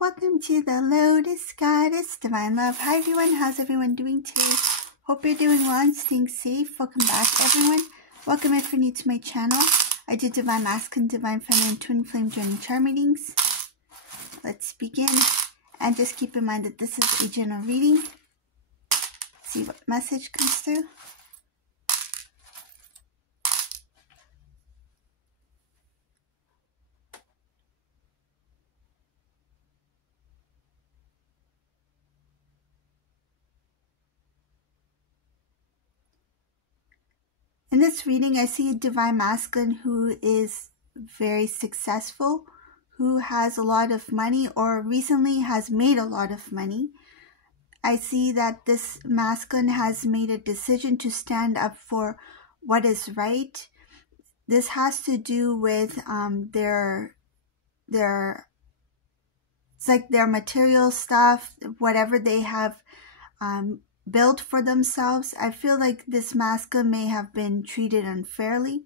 Welcome to the Lotus Goddess Divine Love. Hi everyone, how's everyone doing today? Hope you're doing well and staying safe. Welcome back everyone. Welcome if you're new to my channel. I do Divine Masculine, Divine Feminine, Twin Flame Journey Charm readings. Let's begin. And just keep in mind that this is a general reading. Let's see what message comes through. In this reading, I see a Divine Masculine who is very successful, who has a lot of money or recently has made a lot of money. I see that this masculine has made a decision to stand up for what is right. This has to do with it's like their material stuff, whatever they have built for themselves. I feel like this masculine may have been treated unfairly.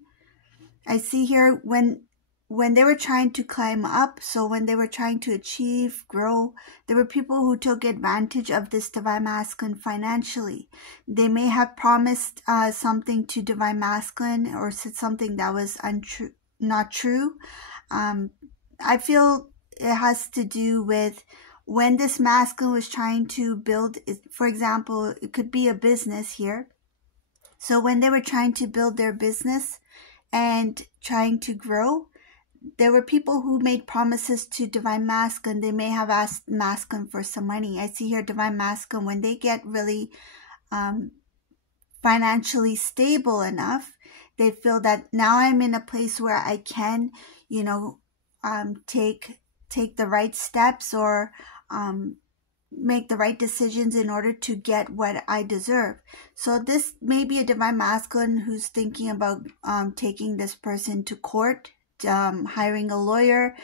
I see here when they were trying to climb up, so when they were trying to achieve, grow, there were people who took advantage of this Divine Masculine financially. They may have promised something to Divine Masculine or said something that was not true. I feel it has to do with when this masculine was trying to build, for example, it could be a business here. So when they were trying to build their business and trying to grow, there were people who made promises to Divine Masculine. They may have asked Masculine for some money. I see here Divine Masculine, when they get really financially stable enough, they feel that now I'm in a place where I can, take the right steps or make the right decisions in order to get what I deserve. So this may be a Divine Masculine who's thinking about taking this person to court, hiring a lawyer,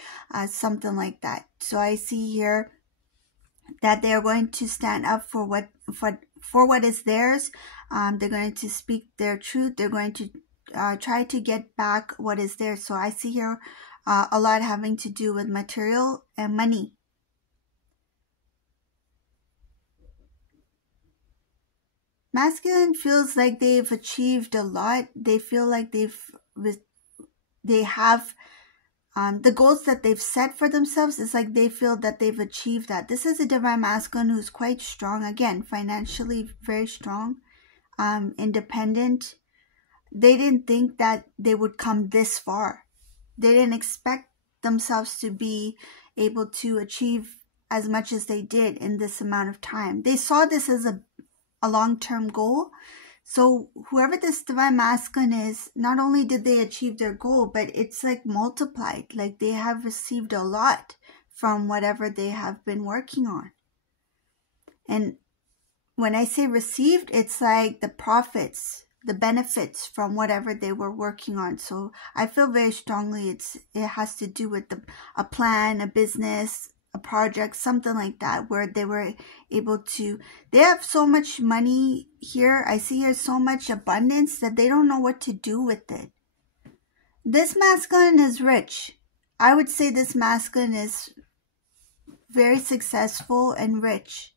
something like that. So I see here that they're going to stand up for what is theirs. They're going to speak their truth. They're going to try to get back what is theirs. So I see here a lot having to do with material and money. Masculine feels like they've achieved a lot. They feel like they have the goals that they've set for themselves. It's like they feel that they've achieved that. This is a Divine Masculine who's quite strong. Again, financially very strong, independent. They didn't think that they would come this far. They didn't expect themselves to be able to achieve as much as they did in this amount of time. They saw this as a long-term goal. So whoever this Divine Masculine is, not only did they achieve their goal, but it's like multiplied. Like they have received a lot from whatever they have been working on. And when I say received, it's like the profits, the benefits from whatever they were working on. So I feel very strongly it has to do with a plan, a business, a project, something like that, where they were able to, they have so much money here. I see here so much abundance that they don't know what to do with it. This masculine is rich. I would say this masculine is very successful and rich.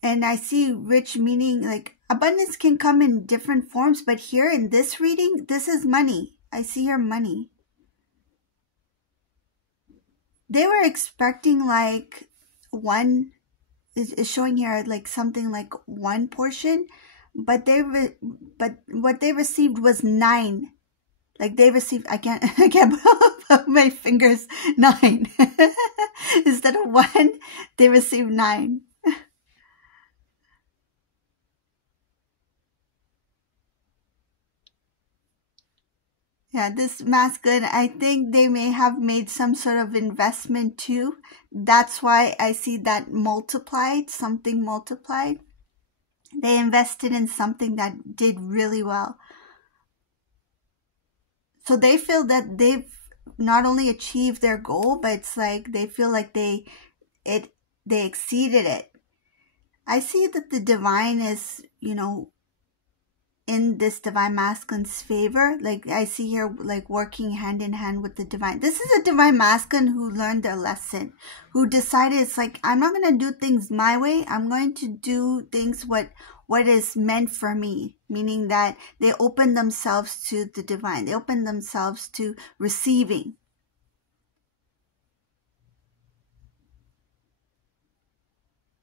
And I see rich meaning like abundance can come in different forms, but here in this reading, this is money. I see here money. They were expecting like one, is showing here like something like one portion, but what they received was 9. Like they received, I can't put my fingers, 9. Instead of 1, they received 9. Yeah, this masculine, I think they may have made some sort of investment too. That's why I see that multiplied, something multiplied. They invested in something that did really well. So they feel that they've not only achieved their goal, but it's like they feel like they exceeded it. I see that the divine is, in this divine masculine's favor. Like I see here, like working hand in hand with the divine. This is a divine masculine who learned their lesson, who decided it's like, I'm not going to do things my way. I'm going to do things what is meant for me, meaning that they open themselves to the divine. They open themselves to receiving.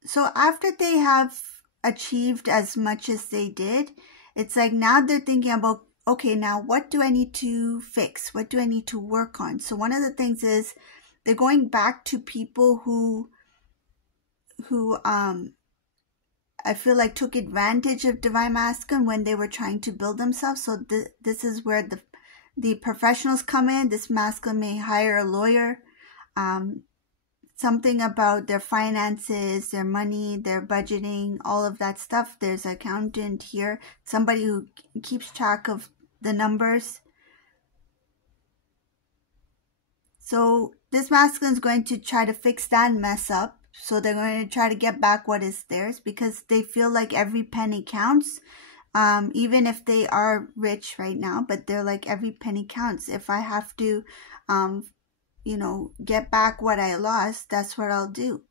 So after they have achieved as much as they did, it's like now they're thinking about, okay, now what do I need to fix? What do I need to work on? So one of the things is they're going back to people who I feel like took advantage of divine masculine when they were trying to build themselves. So this is where the professionals come in. This masculine may hire a lawyer, something about their finances, their money, their budgeting, all of that stuff. There's an accountant here, somebody who keeps track of the numbers. So this masculine is going to try to fix that mess up. So they're going to try to get back what is theirs because they feel like every penny counts. Even if they are rich right now, but they're like, every penny counts. If I have to, get back what I lost, that's what I'll do.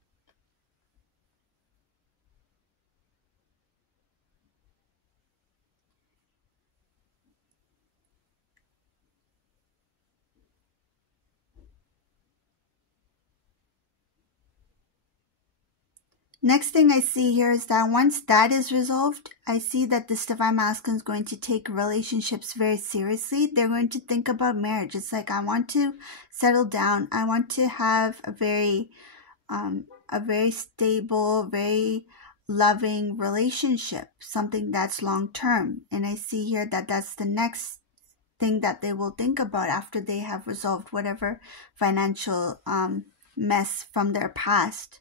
Next thing I see here is that once that is resolved, I see that this divine masculine is going to take relationships very seriously. They're going to think about marriage. It's like, I want to settle down. I want to have a very stable, very loving relationship, something that's long-term. And I see here that that's the next thing that they will think about after they have resolved whatever financial mess from their past.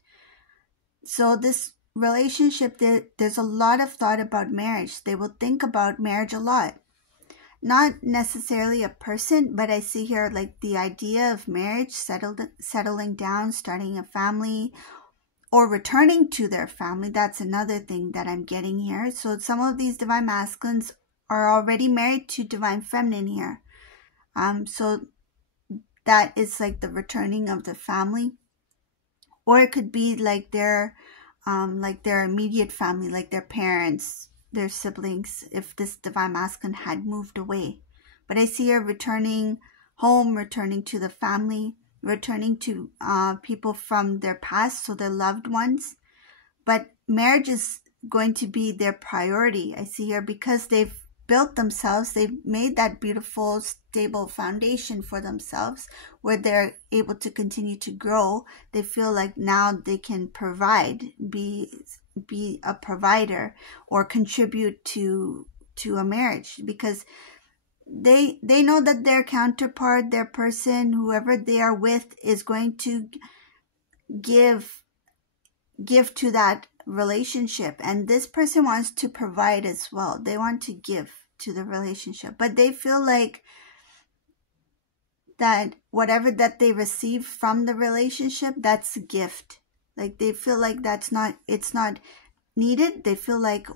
So this relationship, there's a lot of thought about marriage. They will think about marriage a lot. Not necessarily a person, but I see here like the idea of marriage, settling down, starting a family, or returning to their family. That's another thing that I'm getting here. So some of these divine masculines are already married to divine feminine here. So that is like the returning of the family. Or it could be like their immediate family, like their parents, their siblings, if this divine masculine had moved away. But I see her returning home, returning to the family, returning to people from their past, so their loved ones. But marriage is going to be their priority, I see here, because they've built themselves. They've made that beautiful, stable foundation for themselves where they're able to continue to grow. They feel like now they can provide, be a provider, or contribute to a marriage, because they know that their counterpart, their person, whoever they are with, is going to give to that relationship, and this person wants to provide as well. They want to give to the relationship, but they feel like that whatever that they receive from the relationship, that's a gift. Like they feel like it's not needed. They feel like,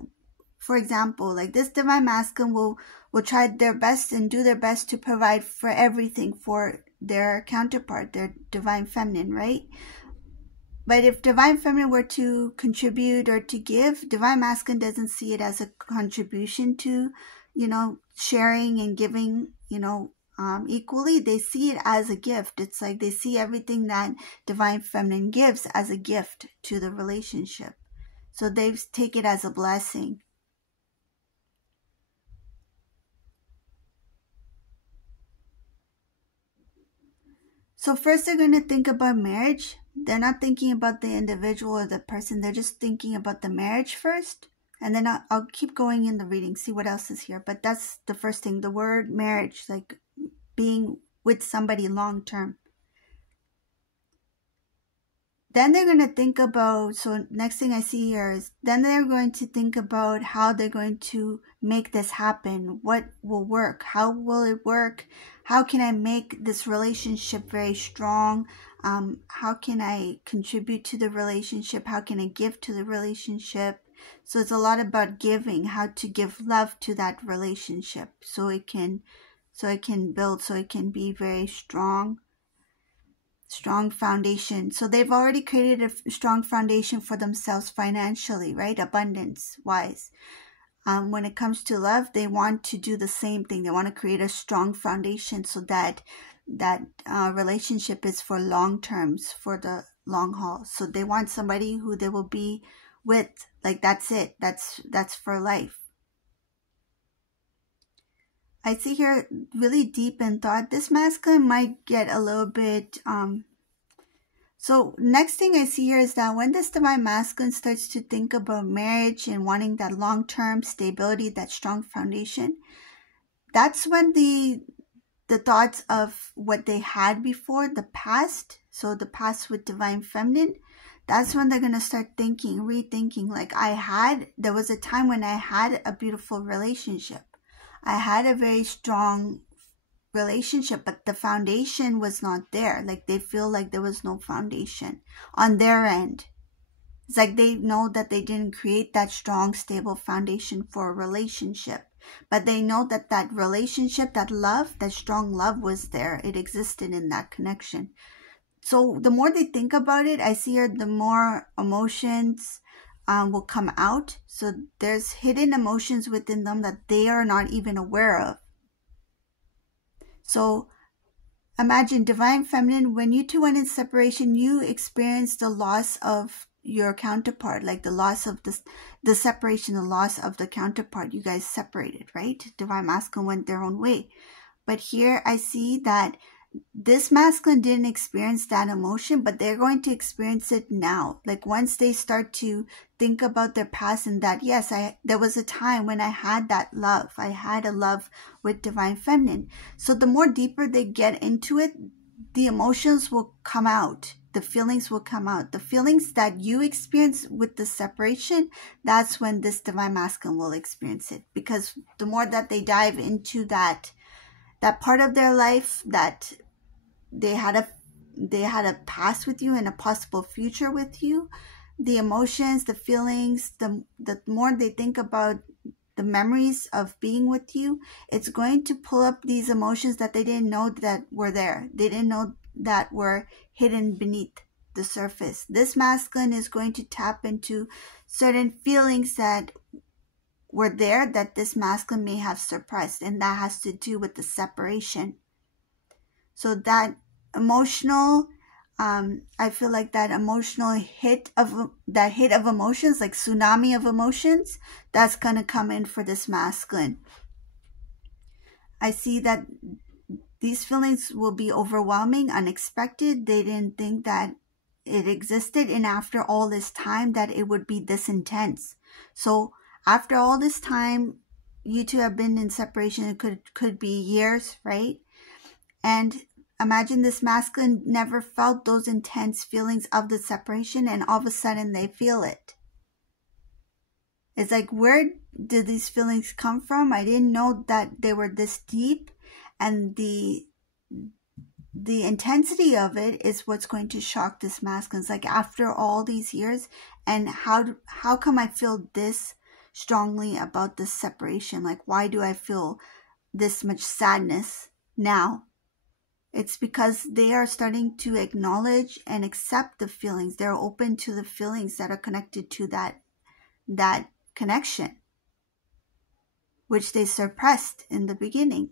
for example, like this divine masculine will try their best and do their best to provide for everything for their counterpart, their divine feminine, right? But if divine feminine were to contribute or to give, divine masculine doesn't see it as a contribution to, sharing and giving, equally. They see it as a gift. It's like they see everything that divine feminine gives as a gift to the relationship. So they take it as a blessing. So first they're going to think about marriage. They're not thinking about the individual or the person. They're just thinking about the marriage first. And then I'll keep going in the reading, see what else is here. But that's the first thing, the word marriage, like being with somebody long term. Then they're going to think about, so next thing I see here is, then they're going to think about how they're going to make this happen. What will work? How will it work? How can I make this relationship very strong? How can I contribute to the relationship? How can I give to the relationship? So it's a lot about giving, how to give love to that relationship so it can build, so it can be very strong foundation. So they've already created a strong foundation for themselves financially, right? Abundance wise. When it comes to love, they want to do the same thing. They want to create a strong foundation so that relationship is for long terms, for the long haul. So they want somebody who they will be with, like that's it. That's for life. I see here really deep in thought. This masculine might get a little bit so next thing I see here is that when this divine masculine starts to think about marriage and wanting that long-term stability, that strong foundation, that's when the thoughts of what they had before, the past, so the past with divine feminine, that's when they're going to start thinking, rethinking, like there was a time when I had a beautiful relationship. I had a very strong relationship, but the foundation was not there. Like they feel like there was no foundation on their end. It's like they know that they didn't create that strong, stable foundation for a relationship, but they know that that relationship, that love, that strong love was there. It existed in that connection. So the more they think about it, I see here the more emotions will come out. So there's hidden emotions within them that they are not even aware of. So imagine divine feminine, when you two went in separation, you experienced the loss of your counterpart, like the loss of the separation, the loss of the counterpart. You guys separated, right? Divine masculine went their own way. But here I see that this masculine didn't experience that emotion, but they're going to experience it now. Like once they start to think about their past and that, yes, there was a time when I had that love. I had a love with divine feminine. So the more deeper they get into it, the emotions will come out. The feelings will come out. The feelings that you experience with the separation, that's when this divine masculine will experience it. Because the more that they dive into that part of their life that they had a past with you and a possible future with you, the emotions, the feelings, the more they think about the memories of being with you, it's going to pull up these emotions that they didn't know that were there. They didn't know that were hidden beneath the surface. This masculine is going to tap into certain feelings that were there that this masculine may have suppressed, and that has to do with the separation. So that emotional, I feel like that emotional hit of emotions, like tsunami of emotions, that's going to come in for this masculine. I see that these feelings will be overwhelming, unexpected. They didn't think that it existed, and after all this time that it would be this intense. So after all this time, you two have been in separation. It could be years, right? And imagine this masculine never felt those intense feelings of the separation, and all of a sudden they feel it. It's like, where did these feelings come from? I didn't know that they were this deep, and the intensity of it is what's going to shock this masculine. It's like, after all these years, and how come I feel this strongly about this separation? Like, why do I feel this much sadness now? It's because they are starting to acknowledge and accept the feelings. They're open to the feelings that are connected to that connection, which they suppressed in the beginning.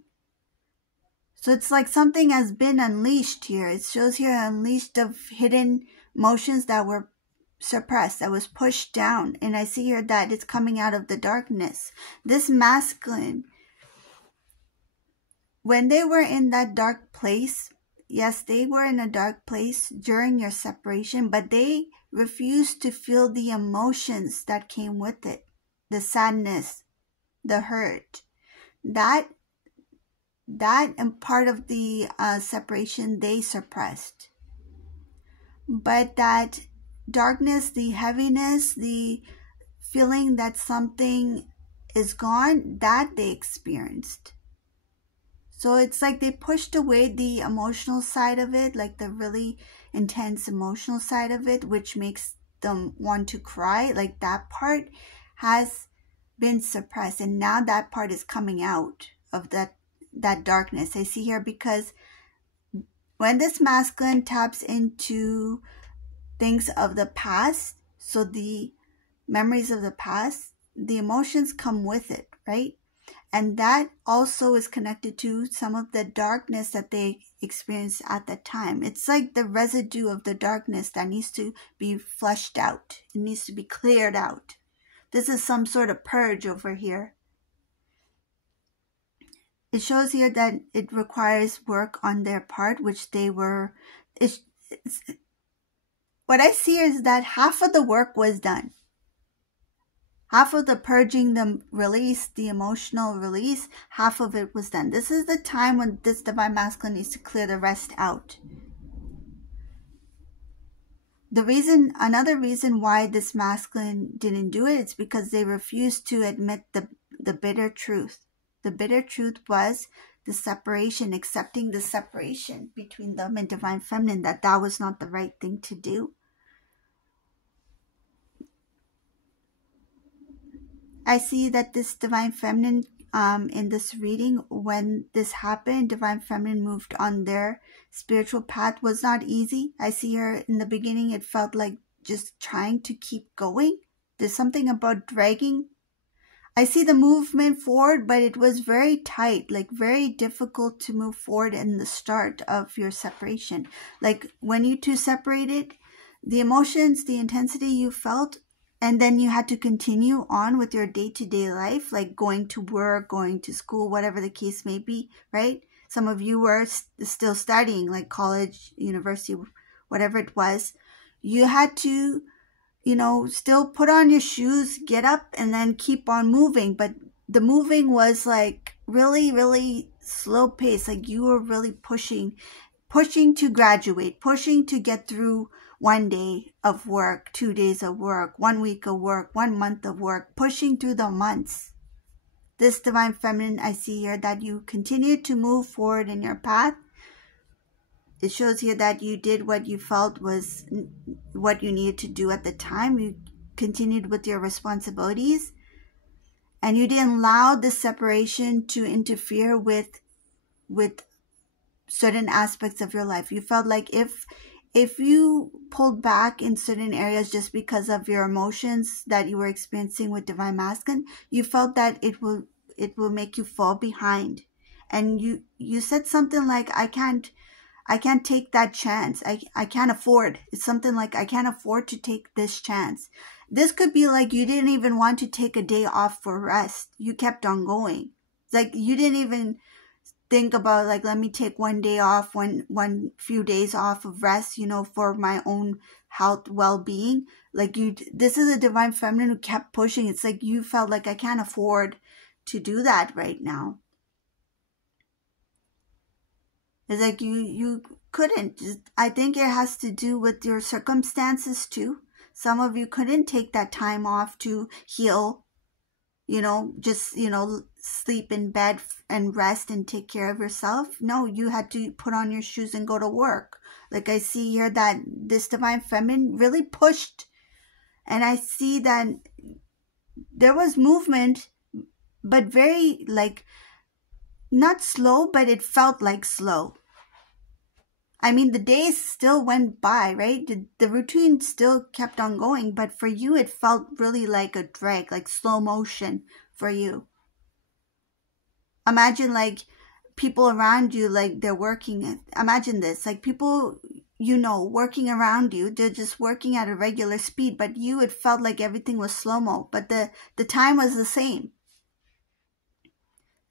So it's like something has been unleashed here. It shows here unleashed of hidden emotions that were suppressed, that was pushed down. And I see here that it's coming out of the darkness. This masculine, when they were in that dark place, yes, they were in a dark place during your separation, but they refused to feel the emotions that came with it. The sadness, the hurt, that and part of the separation they suppressed. But that darkness, the heaviness, the feeling that something is gone, that they experienced. So it's like they pushed away the emotional side of it, like the really intense emotional side of it, which makes them want to cry, like that part. has been suppressed, and now that part is coming out of that darkness. I see here, because when this masculine taps into things of the past, so the memories of the past, the emotions come with it, right? And that also is connected to some of the darkness that they experienced at that time. It's like the residue of the darkness that needs to be flushed out. It needs to be cleared out. This is some sort of purge over here. It shows here that it requires work on their part, which they were... what I see is that half of the work was done. Half of the purging, the release, the emotional release, half of it was done. This is the time when this divine masculine needs to clear the rest out. Another reason why this masculine didn't do it is because they refused to admit the bitter truth. The bitter truth was the separation, accepting the separation between them and divine feminine, that was not the right thing to do. I see that this divine feminine, in this reading, when this happened, divine feminine moved on their spiritual path, was not easy. I see her in the beginning, it felt like just trying to keep going. There's something about dragging. I see the movement forward, but it was very tight, like very difficult to move forward in the start of your separation. Like when you two separated, the emotions, the intensity you felt, and then you had to continue on with your day-to-day life, like going to work, going to school, whatever the case may be, right? Some of you were still studying, like college, university, whatever it was. You had to, still put on your shoes, get up, and then keep on moving. But the moving was like really, really slow pace. Like you were really pushing to graduate, pushing to get through 1 day of work, 2 days of work, 1 week of work, 1 month of work, pushing through the months. This divine feminine, I see here that you continue to move forward in your path. It shows here that you did what you felt was what you needed to do at the time. You continued with your responsibilities, and you didn't allow this separation to interfere with certain aspects of your life. You felt like if you pulled back in certain areas just because of your emotions that you were experiencing with divine masculine, you felt that it will make you fall behind. And you said something like, I can't take that chance. I can't afford. It's something like, I can't afford to take this chance. This could be like you didn't even want to take a day off for rest. You kept on going. It's like you didn't even think about like, let me take 1 day off, one few days off of rest, for my own health, well-being. Like this is a divine feminine who kept pushing. It's like you felt like, I can't afford to do that right now. It's like you couldn't. I think it has to do with your circumstances too. Some of you couldn't take that time off to heal, just, sleep in bed and rest and take care of yourself. No, you had to put on your shoes and go to work. Like I see here that this divine feminine really pushed, and I see that there was movement, but very like not slow, but it felt like slow. I mean, the days still went by, right? The routine still kept on going, but for you, it felt really like a drag, like slow motion for you. Imagine like people around you, like they're working. Imagine this, like people, working around you, they're just working at a regular speed, but you, it felt like everything was slow-mo, but the time was the same.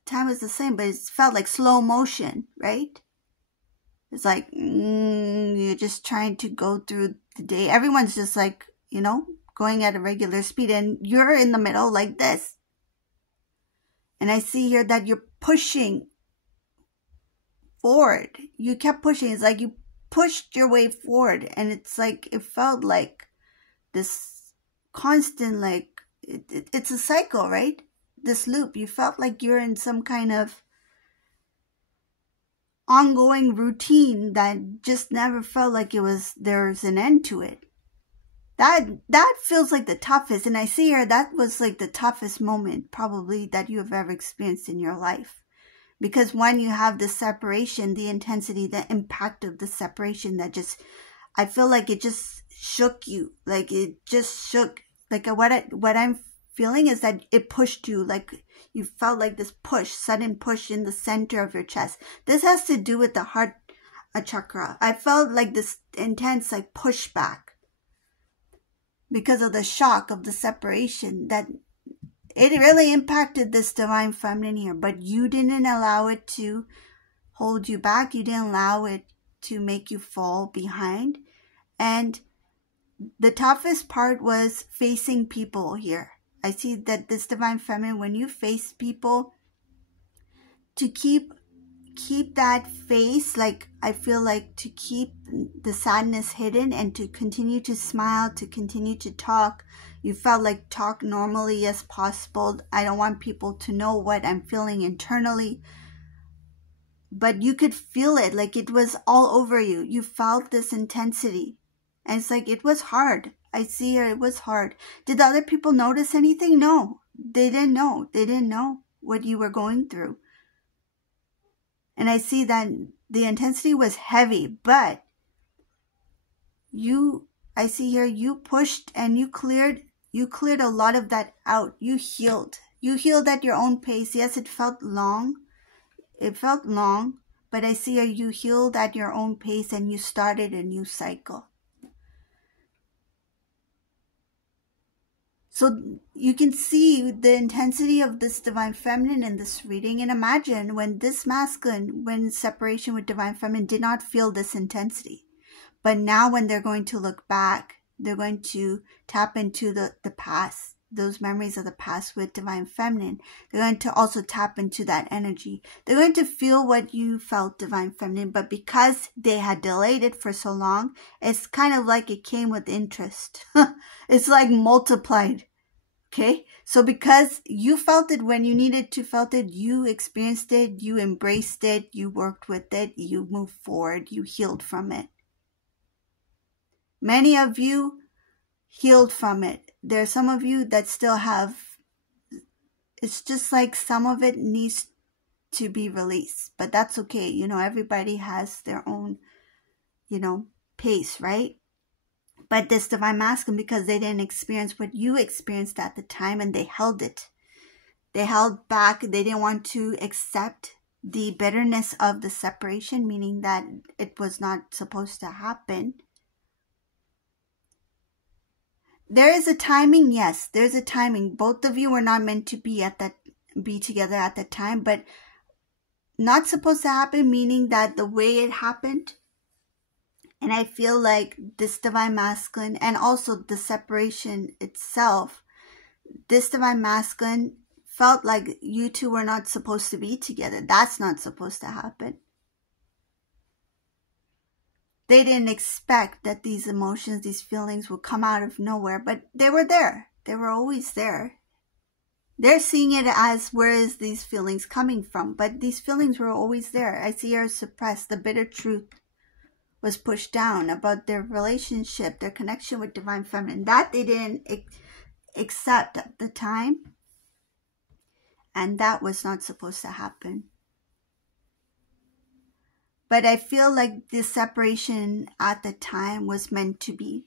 Time was the same, but it felt like slow motion, right? It's like, you're just trying to go through the day. Everyone's just like, going at a regular speed, and you're in the middle like this. And I see here that you're pushing forward. You kept pushing. It's like you pushed your way forward, and it's like, it felt like this constant, like, it's a cycle, right? This loop. You felt like you're in some kind of ongoing routine that just never felt like there's an end to it. That feels like the toughest. And I see here that was like the toughest moment probably that you have ever experienced in your life. Because when you have the separation, the intensity, the impact of the separation, that just, I feel like it just shook you. Like it just shook. Like what I'm feeling is that it pushed you. Like you felt like this push, sudden push in the center of your chest. This has to do with the heart chakra. I felt like this intense like pushback because of the shock of the separation, that it really impacted this divine feminine here, but you didn't allow it to hold you back. You didn't allow it to make you fall behind. And the toughest part was facing people here. I see that this divine feminine, when you face people, to keep that face, like I feel like to keep the sadness hidden and to continue to smile, to continue to talk. You felt like talk normally as possible. I don't want people to know what I'm feeling internally. But you could feel it, like it was all over you. You felt this intensity. And it's like, it was hard. I see here, it was hard. Did the other people notice anything? No, they didn't know. They didn't know what you were going through. And I see that the intensity was heavy, but I see here, you pushed and you cleared a lot of that out. You healed. You healed at your own pace. Yes, it felt long. It felt long, but I see here you healed at your own pace and you started a new cycle. So you can see the intensity of this divine feminine in this reading, and imagine when this masculine, when separation with divine feminine, did not feel this intensity. But now when they're going to look back, they're going to tap into the past, those memories of the past with divine feminine. They're going to also tap into that energy. They're going to feel what you felt, divine feminine, but because they had delayed it for so long, it's kind of like it came with interest. It's like multiplied. Okay, so because you felt it when you needed to felt it, you experienced it, you embraced it, you worked with it, you moved forward, you healed from it. Many of you healed from it. There are some of you that still have, it's just like some of it needs to be released, but that's okay. You know, everybody has their own, pace, right? But this divine masculine, because they didn't experience what you experienced at the time, and they held it. They held back. They didn't want to accept the bitterness of the separation, meaning that it was not supposed to happen. There is a timing, yes, there's a timing. Both of you were not meant to be together at that time, but not supposed to happen, meaning that the way it happened. And I feel like this divine masculine, and also the separation itself, this divine masculine felt like you two were not supposed to be together. That's not supposed to happen. They didn't expect that these emotions, these feelings would come out of nowhere, but they were there. They were always there. They're seeing it as, where is these feelings coming from? But these feelings were always there. I see her suppressed. The bitter truth was pushed down about their relationship, their connection with divine feminine. That they didn't accept at the time. And that was not supposed to happen. But I feel like the separation at the time was meant to be.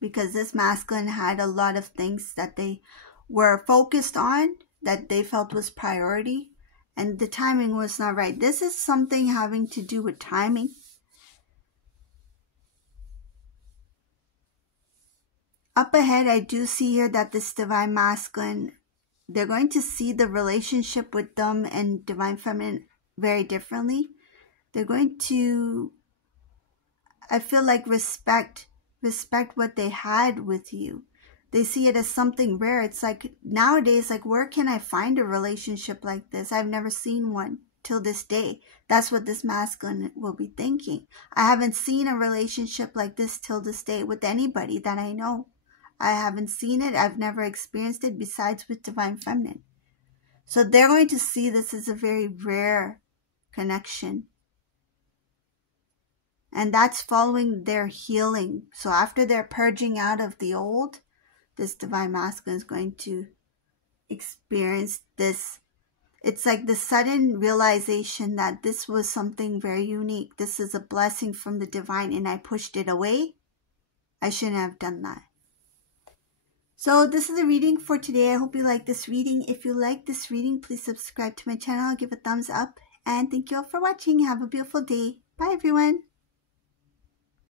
Because this masculine had a lot of things that they were focused on, that they felt was priority. And the timing was not right. This is something having to do with timing. Up ahead, I do see here that this divine masculine, they're going to see the relationship with them and divine feminine very differently. They're going to, I feel like, respect what they had with you. They see it as something rare. It's like nowadays, like, where can I find a relationship like this? I've never seen one till this day. That's what this masculine will be thinking. I haven't seen a relationship like this till this day with anybody that I know. I haven't seen it. I've never experienced it besides with divine feminine. So they're going to see this as a very rare connection. And that's following their healing. So after they're purging out of the old, this divine masculine is going to experience this. It's like the sudden realization that this was something very unique. This is a blessing from the divine and I pushed it away. I shouldn't have done that. So this is the reading for today. I hope you like this reading. If you like this reading, please subscribe to my channel, give a thumbs up, and thank you all for watching. Have a beautiful day. Bye everyone.